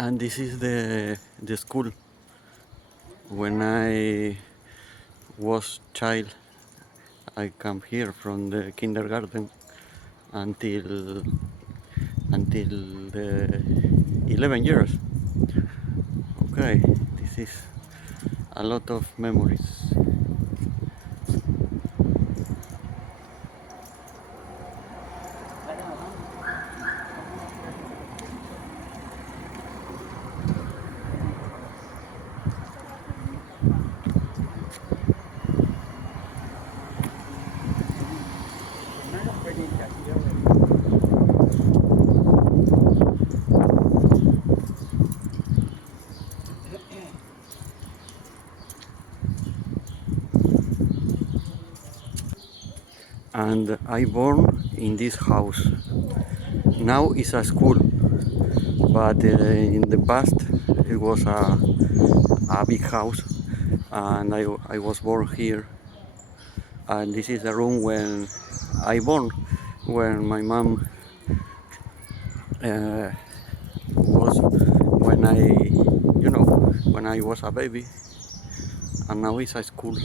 And this is the school. When I was child, I come here from the kindergarten until the 11 years. Okay, this is a lot of memories. And I born in this house. Now it's a school, but in the past it was a big house, and I was born here. And this is the room when I born, when my mom was when when I was a baby, and now it's a school.